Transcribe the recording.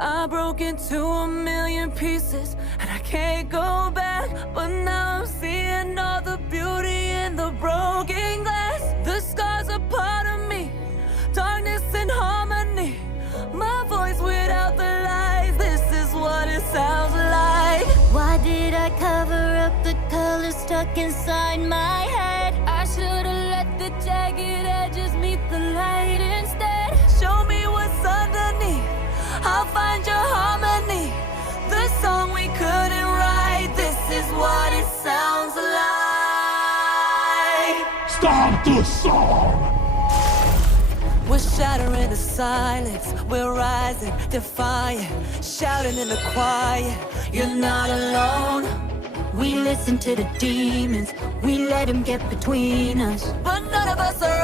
I broke into a million pieces and I can't go back. But now I'm seeing all the beauty in the broken glass. The scars are part of me, darkness and harmony. My voice without the lies, this is what it sounds like. Why did I cover up the colors stuck inside my head? I should've let the jagged edges meet the light instead. Show me what's underneath, I'll find your harmony. The song we couldn't write, this is what it sounds like. Stop the song! We're shattering the silence, we're rising, defiant, shouting in the quiet. You're not alone. We listen to the demons, we let them get between us. But none of us are